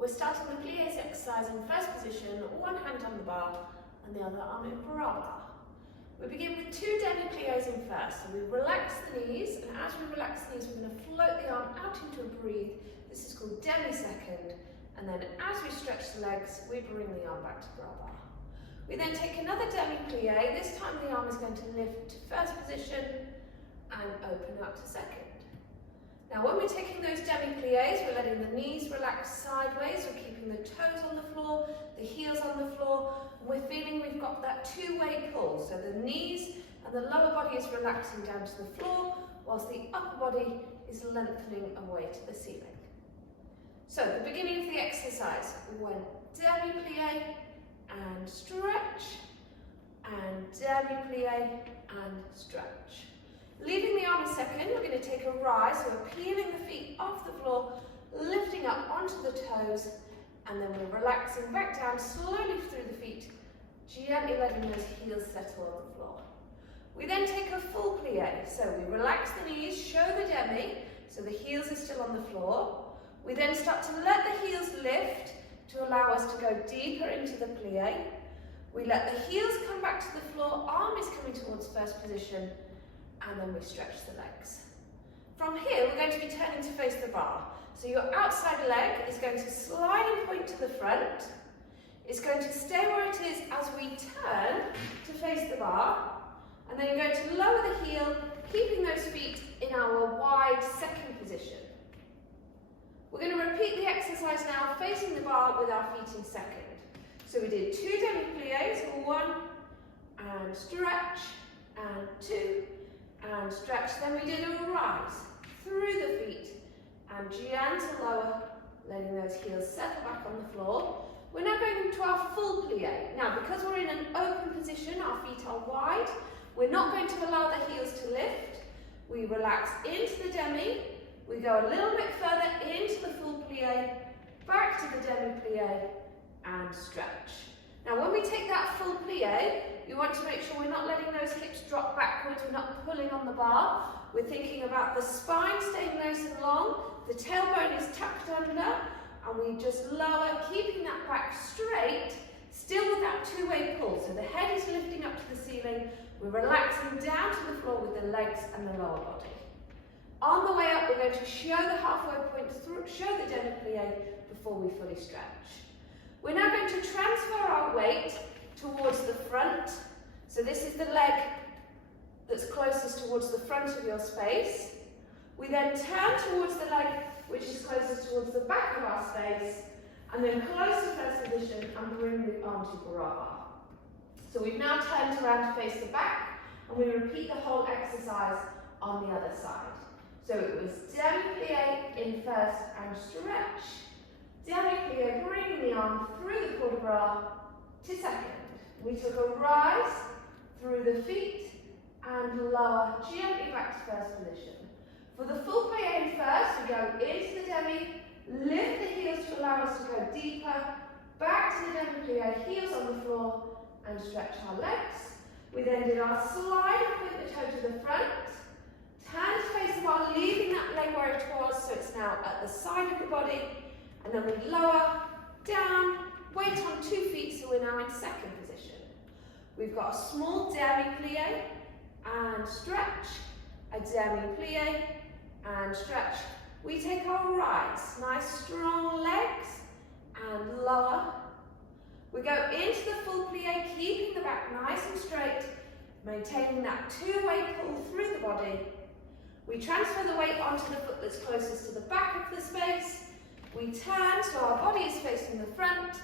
We're starting the pliés exercise in first position, one hand on the bar and the other arm in Barre. We begin with 2 demi-pliés in first. So we relax the knees, and as we relax the knees, we're going to float the arm out into a breathe. This is called demi-second. And then as we stretch the legs, we bring the arm back to Barre. We then take another demi-plié. This time the arm is going to lift to first position and open up to second. Now when we're taking those demi-pliés, we're letting the knees relax sideways, we're keeping the toes on the floor, the heels on the floor, and we're feeling we've got that two-way pull. So the knees and the lower body is relaxing down to the floor, whilst the upper body is lengthening away to the ceiling. So the beginning of the exercise, we went demi-plié and stretch, and demi-plié and stretch. Leaving the arm a second, we're going to take a rise, so we're peeling the feet off the floor, lifting up onto the toes, and then we're relaxing back down slowly through the feet, gently letting those heels settle on the floor. We then take a full plié, so we relax the knees, show the demi, so the heels are still on the floor. We then start to let the heels lift to allow us to go deeper into the plié. We let the heels come back to the floor, arm is coming towards first position, and then we stretch the legs. From here, we're going to be turning to face the bar. So your outside leg is going to slide and point to the front. It's going to stay where it is as we turn to face the bar. And then you're going to lower the heel, keeping those feet in our wide second position. We're going to repeat the exercise now, facing the bar with our feet in second. So we did 2 demi-pliés, 1, and stretch, and 2, and stretch. Then we did a rise through the feet and gentle lower, letting those heels settle back on the floor. We're now going into our full plié. Now, because we're in an open position, our feet are wide, we're not going to allow the heels to lift. We relax into the demi, we go a little bit further into the full plié, back to the demi-plié, and stretch. Now when we take that full plié, you want to make sure we're not letting those hips drop backwards, we're not pulling on the bar. We're thinking about the spine staying nice and long, the tailbone is tucked under, and we just lower, keeping that back straight, still with that two-way pull. So the head is lifting up to the ceiling, we're relaxing down to the floor with the legs and the lower body. On the way up, we're going to show the halfway point through, show the demi-plié before we fully stretch. We're now going to transfer our weight towards the front. So this is the leg that's closest towards the front of your space. We then turn towards the leg which is closest towards the back of our space, and then close to first position and bring the arm to Barre. So we've now turned around to face the back, and we repeat the whole exercise on the other side. So it was demi-plié in first and stretch. Demi-plié, bringing the arm through the port de bras to second. We took a rise through the feet and lower gently back to first position. For the full plié in first, we go into the demi, lift the heels to allow us to go deeper, back to the demi-plié, heels on the floor, and stretch our legs. We then did our slide and point the toe to the front, turn to face the bar, leaving that leg where it was, so it's now at the side of the body. And then we lower, down, weight on 2 feet, so we're now in second position. We've got a small demi-plié and stretch, a demi-plié and stretch. We take our rise, nice strong legs, and lower. We go into the full plié, keeping the back nice and straight, maintaining that two-way pull through the body. We transfer the weight onto the foot that's closest to the back of the space. We turn so our body is facing the front,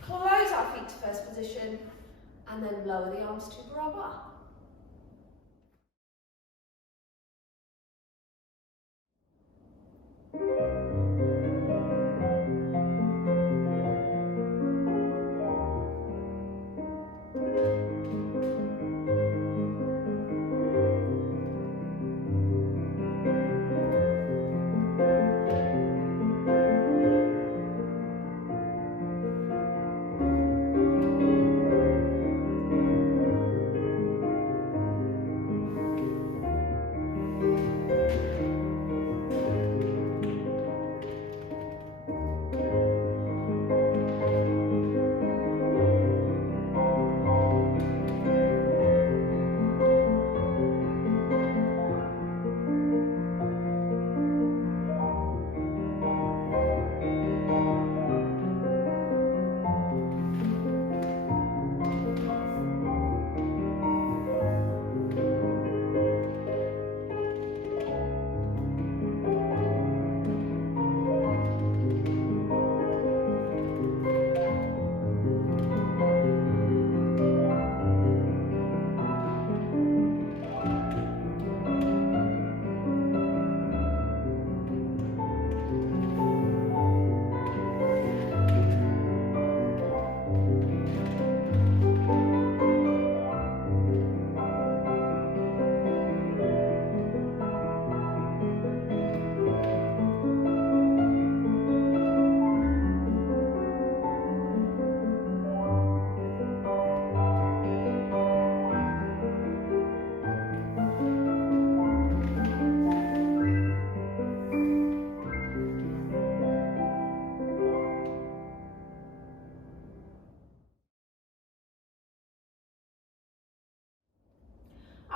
close our feet to first position, and then lower the arms to Barre.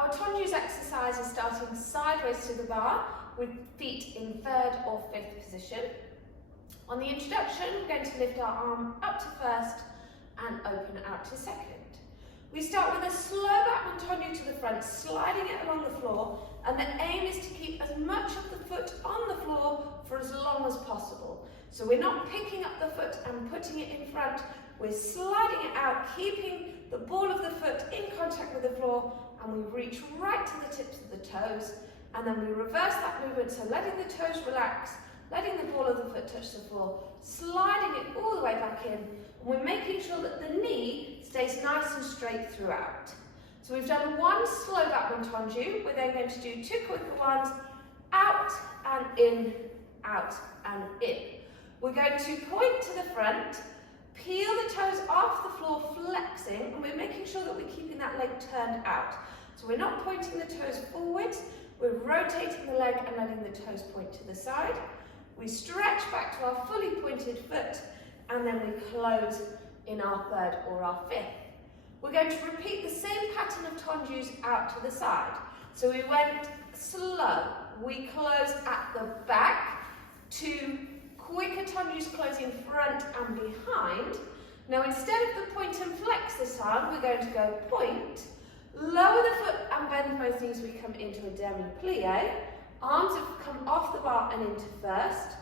Our tondus exercise is starting sideways to the bar with feet in third or fifth position. On the introduction, we're going to lift our arm up to first and open out to second. We start with a slow backman tondu to the front, sliding it along the floor, and the aim is to keep as much of the foot on the floor for as long as possible. So we're not picking up the foot and putting it in front, we're sliding it out, keeping the ball of the foot in contact with the floor, and we reach right to the tips of the toes, and then we reverse that movement, so letting the toes relax, letting the ball of the foot touch the floor, sliding it all the way back in, and we're making sure that the knee stays nice and straight throughout. So we've done one slow backman tondu, we're then going to do two quicker ones, out and in, out and in. We're going to point to the front, peel the toes off the floor, flexing, and we're making sure that we're keeping that leg turned out. So we're not pointing the toes forward, we're rotating the leg and letting the toes point to the side. We stretch back to our fully pointed foot, and then we close in our third or our fifth. We're going to repeat the same pattern of tondus out to the side. So we went slow, we close at the back, two quicker tondus closing front and behind. Now instead of the point and flex this time, we're going to go point, lower the foot and bend both knees, we come into a demi-plie. Arms have come off the bar and into first.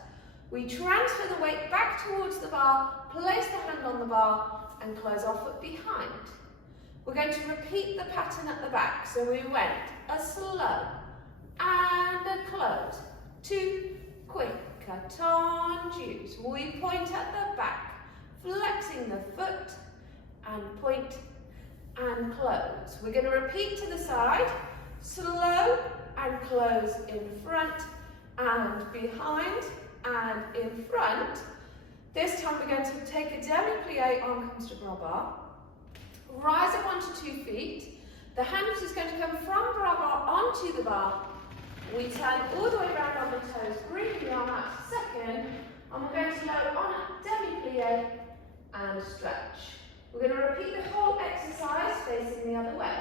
We transfer the weight back towards the bar, place the hand on the bar and close our foot behind. We're going to repeat the pattern at the back. So we went a slow and a close, two quicker tondus. We point at the back, flexing the foot and point and close. We're going to repeat to the side, slow and close in front and behind and in front. This time we're going to take a demi-plie, arm comes to bra bar, rise up onto 2 feet, the hand is going to come from bra bar onto the bar, we turn all the way around on the toes, bring the arm out to second, and we're going to load on a demi-plie and stretch. We're going to repeat the whole exercise facing the other way.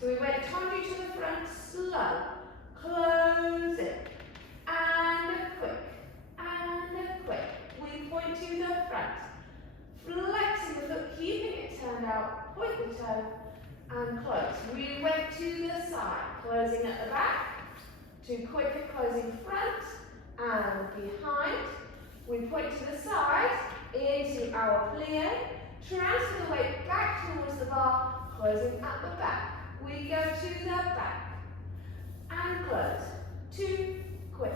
So we went tondu to the front, slow, close it, and a quick, and a quick. We point to the front, flexing the foot, keeping it turned out, point the toe, and close. We went to the side, closing at the back, two quicker closing front and behind. We point to the side, into our plie, transfer the weight back towards the bar, closing at the back. We go to the back and close. Two quick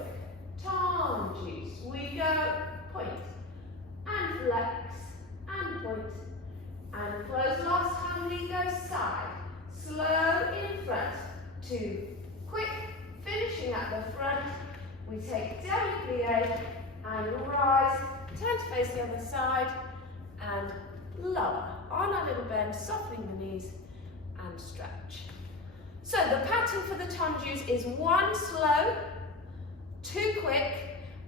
tondus. We go point and flex and point and close. Last time we go side. Slow in front. Two quick, finishing at the front. We take demi-plie and rise. Turn to face the other side and lower on a little bend, softening the knees and stretch. So the pattern for the tondus is one slow, two quick,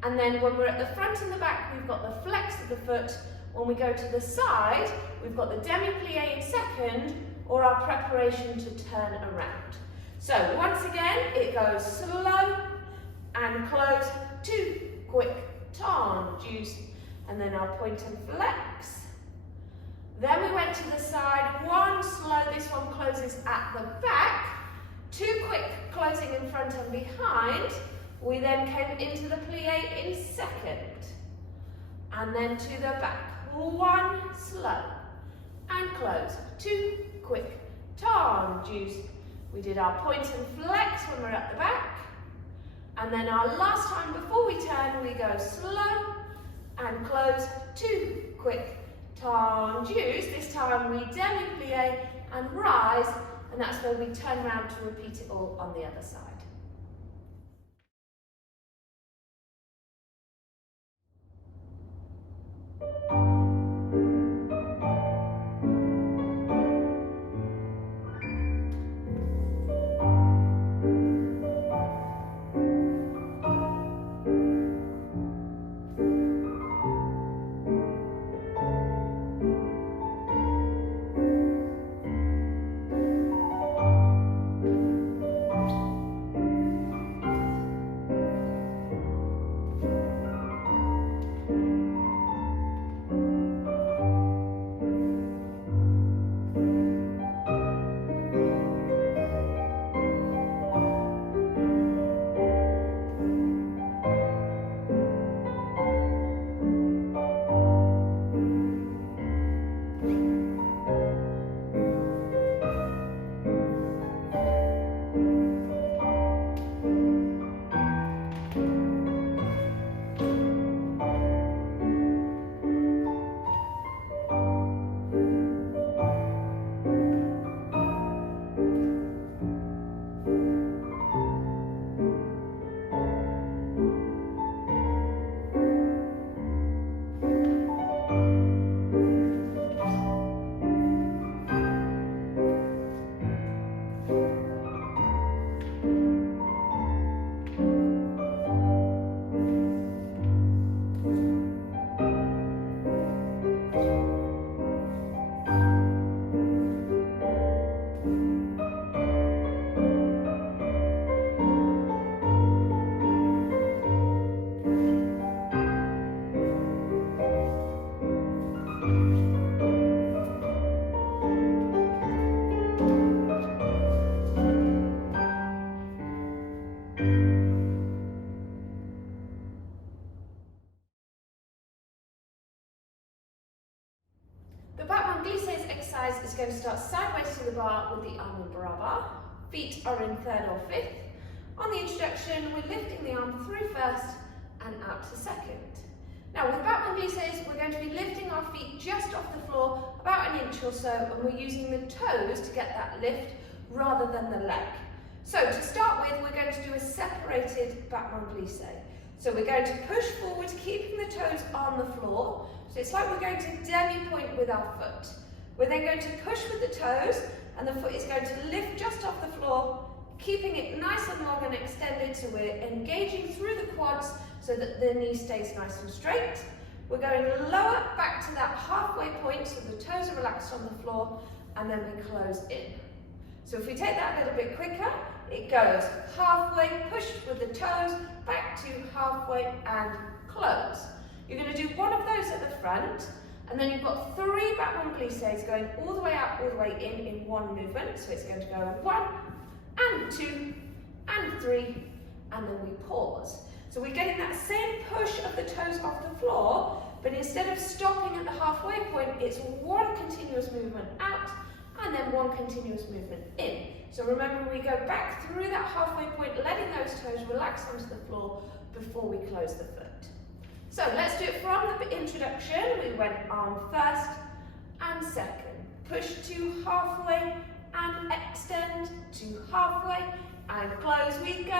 and then when we're at the front and the back, we've got the flex of the foot. When we go to the side, we've got the demi-plie in second, or our preparation to turn around. So once again, it goes slow and close, two quick tondus, and then our point and flex. Then we went to the side, one slow, this one closes at the back, two quick closing in front and behind. We then came into the plie in second, and then to the back, one slow, and close, two quick tondus. We did our point and flex when we're at the back, and then our last time before we turn, we go slow and close, two quick tondus. This time we demi-plie and rise, and that's where we turn around to repeat it all on the other side. the bar with the arm in Barre. Feet are in third or fifth. On the introduction, we're lifting the arm through first and out to second. Now with battement glisses, we're going to be lifting our feet just off the floor, about an inch or so, and we're using the toes to get that lift rather than the leg. So to start with, we're going to do a separated battement glisse. So we're going to push forward, keeping the toes on the floor. So it's like we're going to demi-point with our foot. We're then going to push with the toes, and the foot is going to lift just off the floor, keeping it nice and long and extended, so we're engaging through the quads so that the knee stays nice and straight. We're going lower back to that halfway point, so the toes are relaxed on the floor, and then we close in. So if we take that a little bit quicker, it goes halfway, push with the toes, back to halfway and close. You're going to do one of those at the front, and then you've got 3 battement glisses going all the way out, all the way in one movement. So it's going to go 1 and 2 and 3, and then we pause. So we're getting that same push of the toes off the floor, but instead of stopping at the halfway point, it's one continuous movement out, and then one continuous movement in. So remember, we go back through that halfway point, letting those toes relax onto the floor before we close the foot. So let's do it from the introduction. We went arm first and second. Push to halfway and extend to halfway and close. We go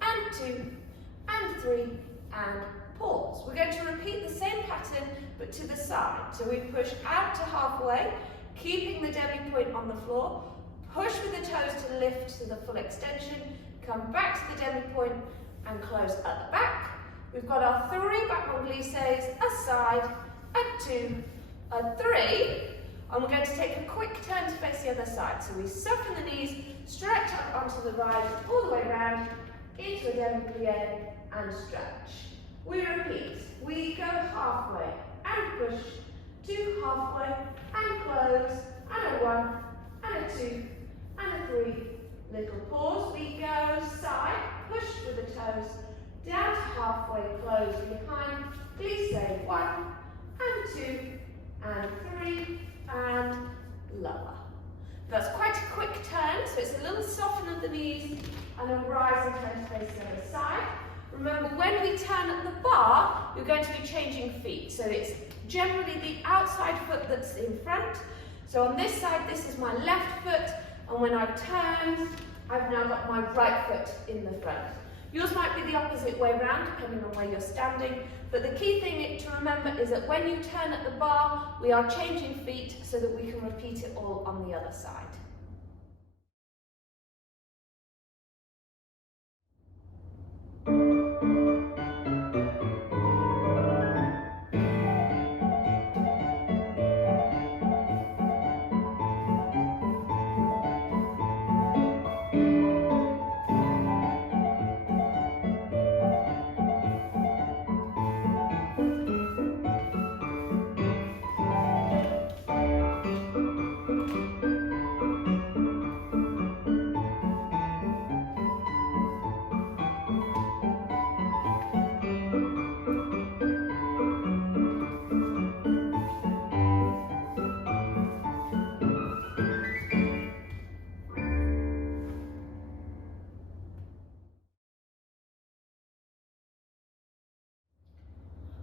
1 and 2 and 3 and pause. We're going to repeat the same pattern but to the side. So we push out to halfway, keeping the demi-point on the floor, push with the toes to lift to the full extension, come back to the demi-point and close at the back. We've got our 3 battement glisses, a side, a 2, a 3, and we're going to take a quick turn to face the other side. So we soften the knees, stretch up onto the right, all the way around, into a demi-plie and stretch. We repeat. We go halfway and push to halfway and close, and a 1 and a 2 and a 3. Little pause. We go side, push with the toes, down to halfway, close behind, glisse 1 and 2 and 3 and lower. That's quite a quick turn, so it's a little soften of the knees and a rise and turn to face the other side. Remember, when we turn at the bar, you're going to be changing feet. So it's generally the outside foot that's in front. So on this side, this is my left foot, and when I turn, I've now got my right foot in the front. Yours might be the opposite way around, depending on where you're standing, but the key thing to remember is that when you turn at the bar, we are changing feet so that we can repeat it all on the other side.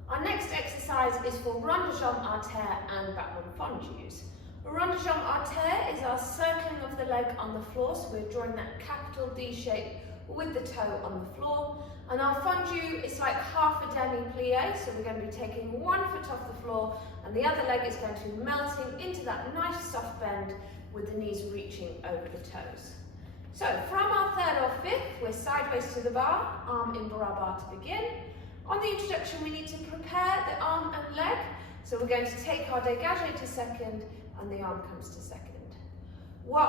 Our next exercise is for rond de jambe artère and battement fondus. A rond de jambe artère is our circling of the leg on the floor, so we're drawing that capital D shape with the toe on the floor. And our fondu is like half a demi-plie, so we're going to be taking one foot off the floor and the other leg is going to be melting into that nice soft bend with the knees reaching over the toes. So from our third or fifth, we're sideways to the bar, arm in Barre to begin. On the introduction, we need to prepare the arm and leg. So we're going to take our dégagé to second and the arm comes to second. For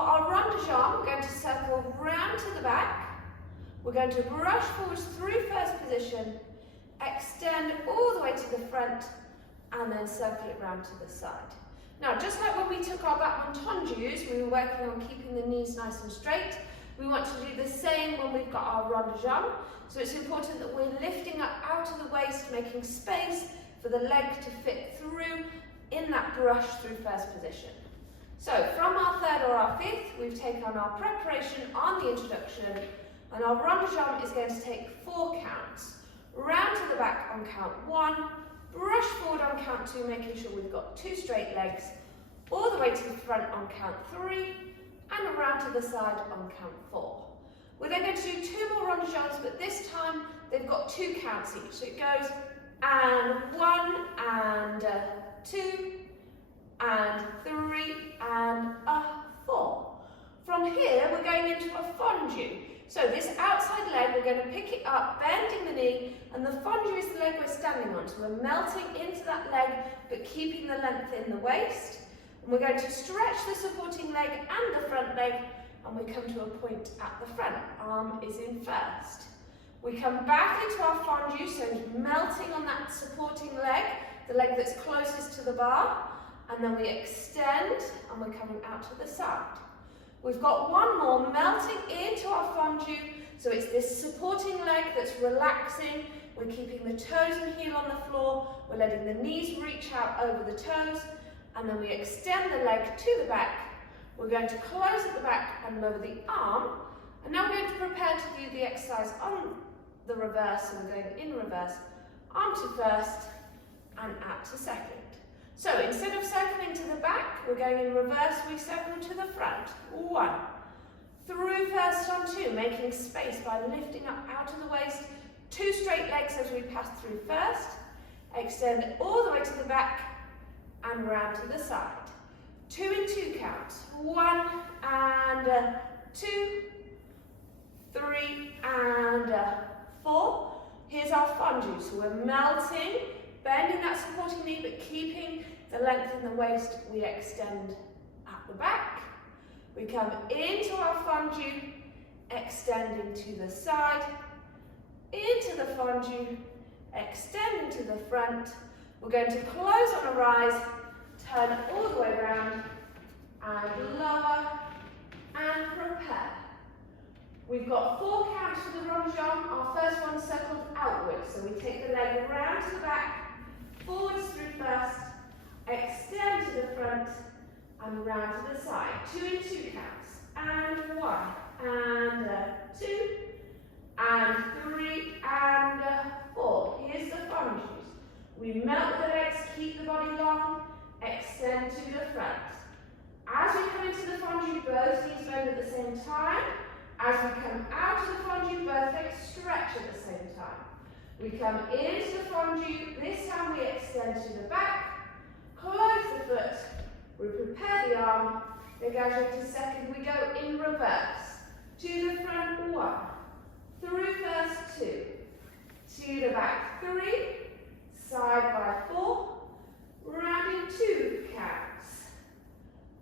our rond de jambe, we're going to circle round to the back. We're going to brush forward through first position, extend all the way to the front, and then circle it round to the side. Now, just like when we took our battement tendus, we were working on keeping the knees nice and straight. We want to do the same when we've got our rond de jambe. So it's important that we're lifting up out of the waist, making space for the leg to fit through in that brush through first position. So from our third or our fifth, we've taken our preparation on the introduction, and our rond de jambe is going to take 4 counts. Round to the back on count 1, brush forward on count 2, making sure we've got 2 straight legs, all the way to the front on count 3, and around to the side on count 4. We're then going to do 2 more rond de jambes, but this time they've got 2 counts each. So it goes and 1 and 2 and 3 and 4. From here we're going into a fondue. So this outside leg, we're going to pick it up, bending the knee, and the fondue is the leg we're standing on. So we're melting into that leg, but keeping the length in the waist. And we're going to stretch the supporting leg and the front leg, and we come to a point at the front. Arm is in first. We come back into our fondue, so melting on that supporting leg, the leg that's closest to the bar, and then we extend, and we're coming out to the side. We've got one more, melting into our fondue, so it's this supporting leg that's relaxing. We're keeping the toes and heel on the floor, we're letting the knees reach out over the toes, and then we extend the leg to the back. We're going to close at the back and lower the arm, and now we're going to prepare to do the exercise on the reverse, and we're going in reverse, arm to first and out to second. So instead of circling to the back, we're going in reverse, we circle to the front. 1, through first on 2, making space by lifting up out of the waist, 2 straight legs as we pass through first, extend all the way to the back and round to the side. 2 in 2 counts, 1 and 2, 3 and 4. Here's our fondue, so we're melting, bending that supporting knee but keeping the length in the waist. We extend at the back. We come into our fondue, extending to the side, into the fondue, extending to the front. We're going to close on a rise, turn all the way around, and lower, and prepare. We've got 4 counts for the rond de jambe. Our first one circled outwards, so we take the leg round to the back, forwards through first, extend to the front, and round to the side. 2 in 2 counts, and 1, and 2, and 3, and 4. Here's the fondues. We melt the legs, keep the body long, extend to the front. As we come into the fondue, both knees bend at the same time. As we come out of the fondue, both legs stretch at the same time. We come into the fondue, this time we extend to the back, close the foot, we prepare the arm, dégagez to second, we go in reverse. To the front, 1, through first 2, to the back 3, side by 4, round in 2 counts,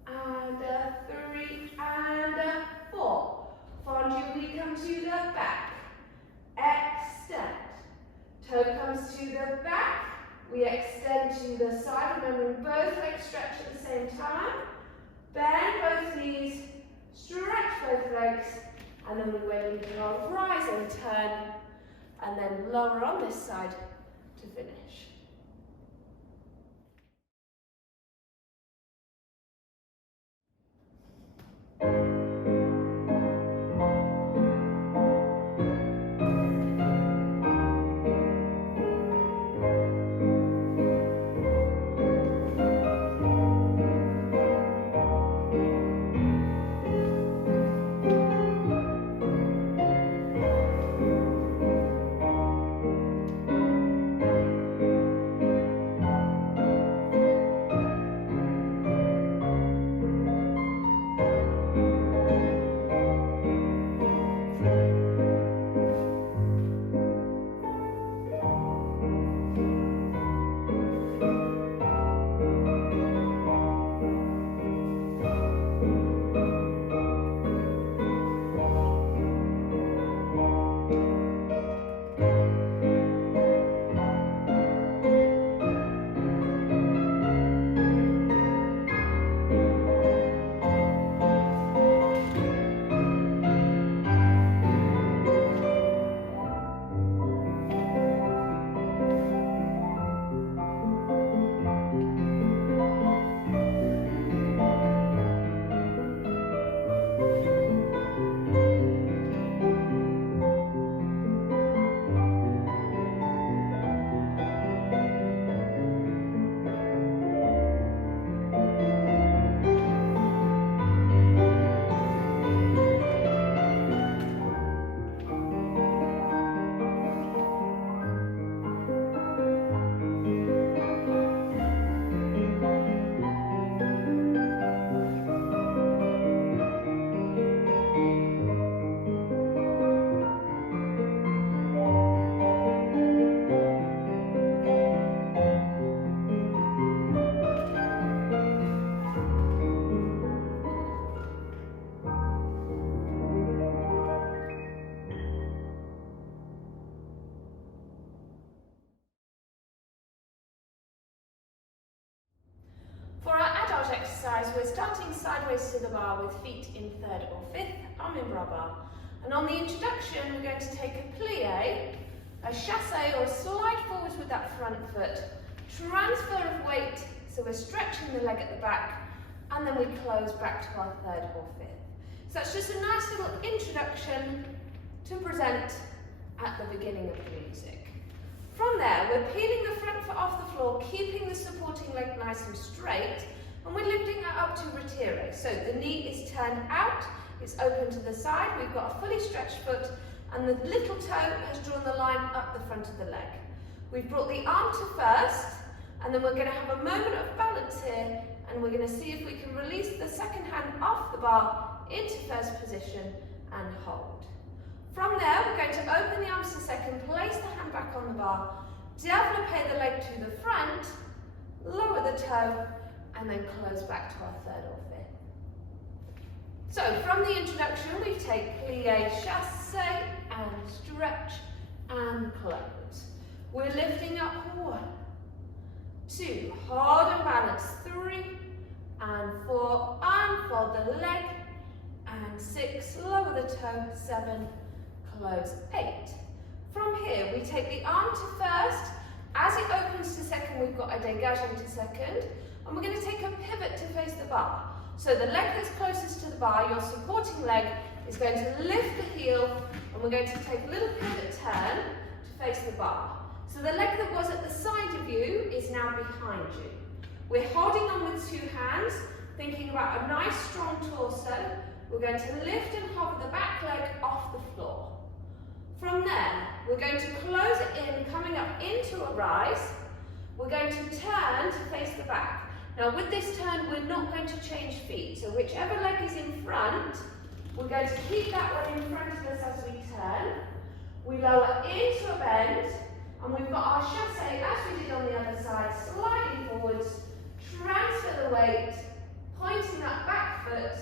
and 3 and 4. Fondue, we come to the back, extend, toe comes to the back, we extend to the side, remembering both legs stretch at the same time, bend both knees, stretch both legs, and then we wait until our rise and turn, and then lower on this side to finish. so we're starting sideways to the bar with feet in third or fifth, arm in bras bar. And on the introduction, we're going to take a plie, a chasse or a slide forwards with that front foot, transfer of weight, so we're stretching the leg at the back, and then we close back to our third or fifth. So that's just a nice little introduction to present at the beginning of the music. From there, we're peeling the front foot off the floor, keeping the supporting leg nice and straight, and we're lifting that up to retire. So the knee is turned out, it's open to the side, we've got a fully stretched foot, and the little toe has drawn the line up the front of the leg. We've brought the arm to first, and then we're going to have a moment of balance here, and we're going to see if we can release the second hand off the bar into first position and hold. From there, we're going to open the arms to second, place the hand back on the bar, développer the leg to the front, lower the toe, and then close back to our third or fifth. So from the introduction, we take plie, chasse, and stretch, and close. We're lifting up 1, 2, hold and balance, 3, and 4, unfold the leg, and 6, lower the toe, 7, close, 8. From here, we take the arm to first. As it opens to second, we've got a dégagé to second, and we're going to take a pivot to face the bar. So the leg that's closest to the bar, your supporting leg, is going to lift the heel, and we're going to take a little pivot turn to face the bar. So the leg that was at the side of you is now behind you. We're holding on with 2 hands, thinking about a nice strong torso. We're going to lift and hover the back leg off the floor. From there, we're going to close it in, coming up into a rise. We're going to turn to face the back. Now with this turn, we're not going to change feet. So whichever leg is in front, we're going to keep that one in front of us as we turn. We lower into a bend, and we've got our chasse as we did on the other side, sliding forwards, transfer the weight, pointing that back foot,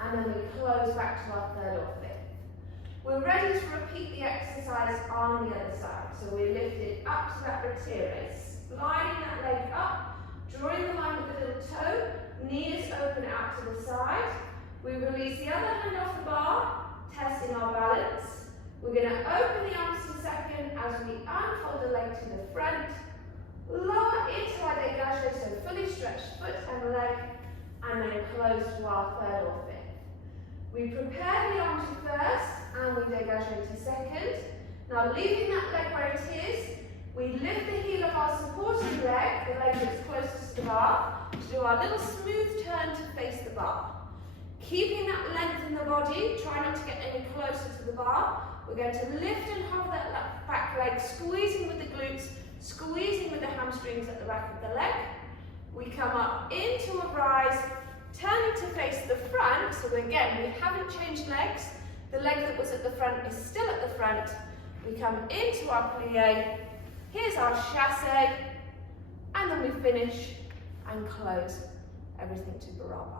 and then we close back to our third or fifth. We're ready to repeat the exercise on the other side. So we lift it up to that retire, sliding that leg up, drawing the line with the little toe, knees open out to the side. We release the other hand off the bar, testing our balance. We're going to open the arms to second as we unfold the leg to the front, lower into our dégagé, so fully stretched foot and leg, and then close to our third or fifth. We prepare the arm to first, and we dégagé to second. Now leaving that leg where it is, we lift the heel of our supporting leg, the leg that's closest to the bar, to do our little smooth turn to face the bar. Keeping that length in the body, try not to get any closer to the bar. We're going to lift and hover that back leg, squeezing with the glutes, squeezing with the hamstrings at the back of the leg. We come up into a rise, turning to face the front. So again, we haven't changed legs. The leg that was at the front is still at the front. We come into our plie. Here's our chasse, and then we finish and close everything to Barre.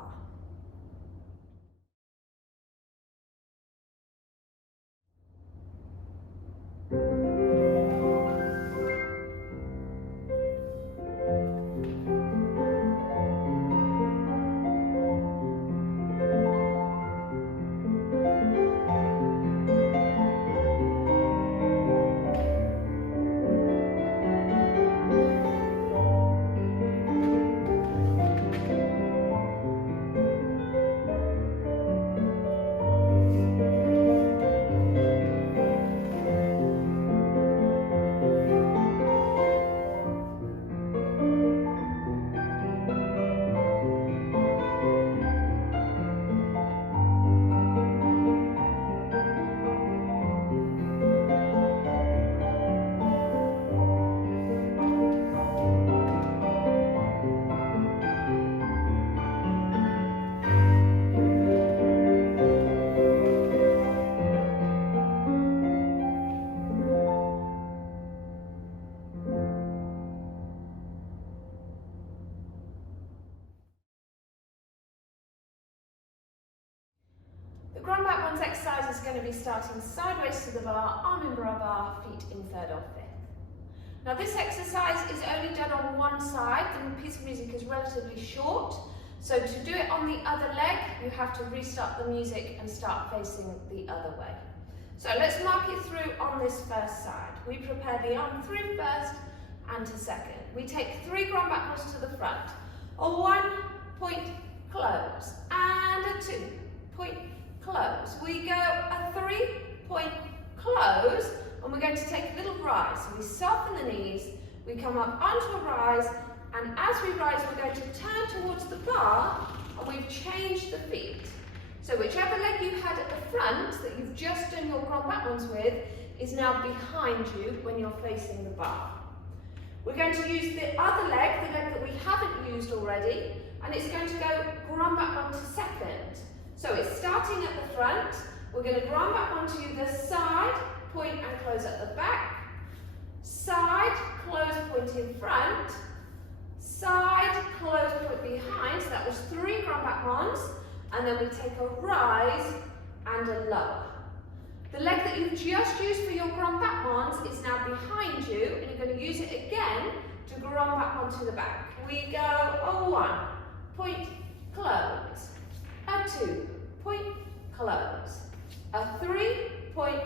The ground back one's exercise is going to be starting sideways to the bar, arm in bras bar, feet in third or fifth. Now this exercise is only done on one side. The piece of music is relatively short, So to do it on the other leg, you have to restart the music and start facing the other way. So let's mark it through on this first side. We prepare the arm through first and to second. We take 3 grand backwards to the front. A 1 point close and a 2 point close. We go a 3 point close and we're going to take a little rise. So we soften the knees, we come up onto a rise, and as we rise we're going to turn towards the bar and we've changed the feet. So whichever leg you had at the front that you've just done your grand back ones with is now behind you when you're facing the bar. We're going to use the other leg, the leg that we haven't used already, and it's going to go grand back one to second. So it's starting at the front, we're going to grand back one to the side, point and close at the back, side, close, point in front, side, close, point behind, so that was 3 grand back ones, and then we take a rise and a lower. The leg that you've just used for your grand back ones is now behind you, and you're going to use it again to grand back one to the back. We go a 1 point close, a 2 point close, a 3 point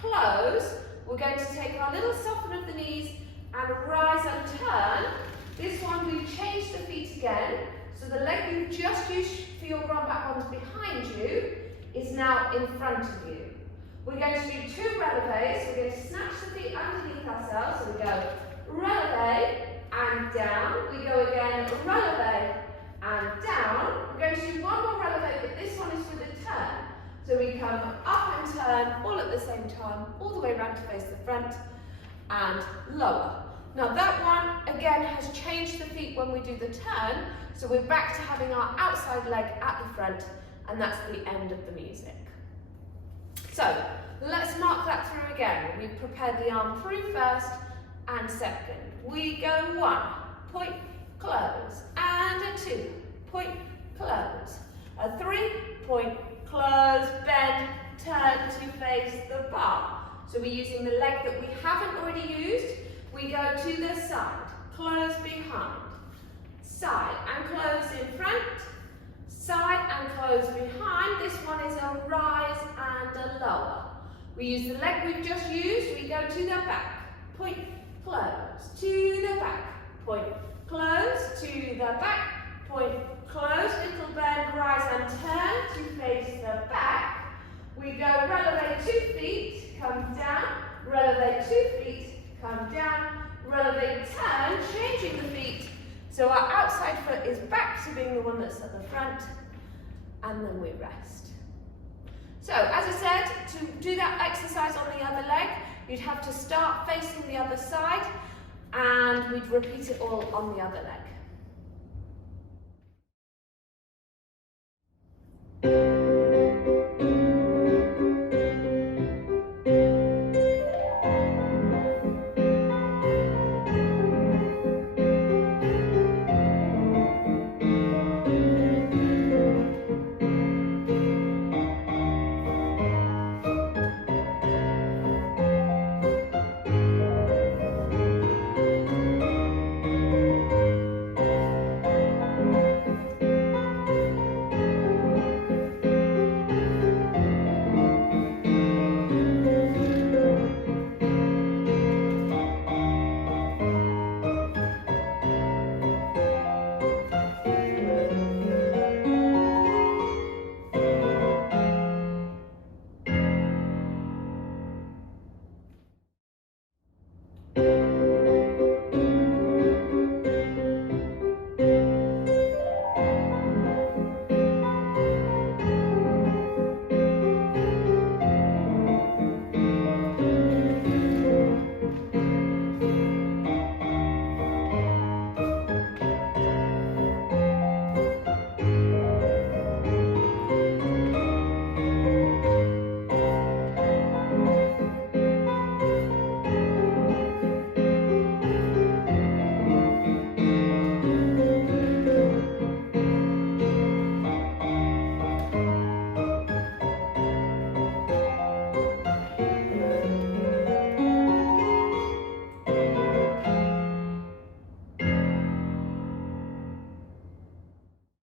close. We're going to take our little soften of the knees and rise and turn. This one we've changed the feet again, so the leg you've just used for your grand back ones behind you is now in front of you. We're going to do 2 relevés. We're going to snatch the feet underneath ourselves. So we go releve and down. We go again releve and down. We're going to do 1 more releve, but this one is for the turn. So we come up and turn all at the same time, all the way around to face the front and lower. Now that one again has changed the feet when we do the turn, so we're back to having our outside leg at the front, and that's the end of the music. So let's mark that through again. We've prepared the arm through first and second. We go 1 point close and a 2 point close, a 3 point close, bend, turn to face the bar. So we're using the leg that we haven't already used. We go to the side, close behind, side and close in front, side and close behind. This one is a rise and a lower. We use the leg we've just used. We go to the back, point, close, to the back, point, close, to the back, point, close, little bend, rise and turn to face the back. We go releve 2 feet, come down, releve 2 feet, come down, releve, turn, changing the feet. So our outside foot is back to being the one that's at the front, and then we rest. So as I said, to do that exercise on the other leg, you'd have to start facing the other side, and we'd repeat it all on the other leg.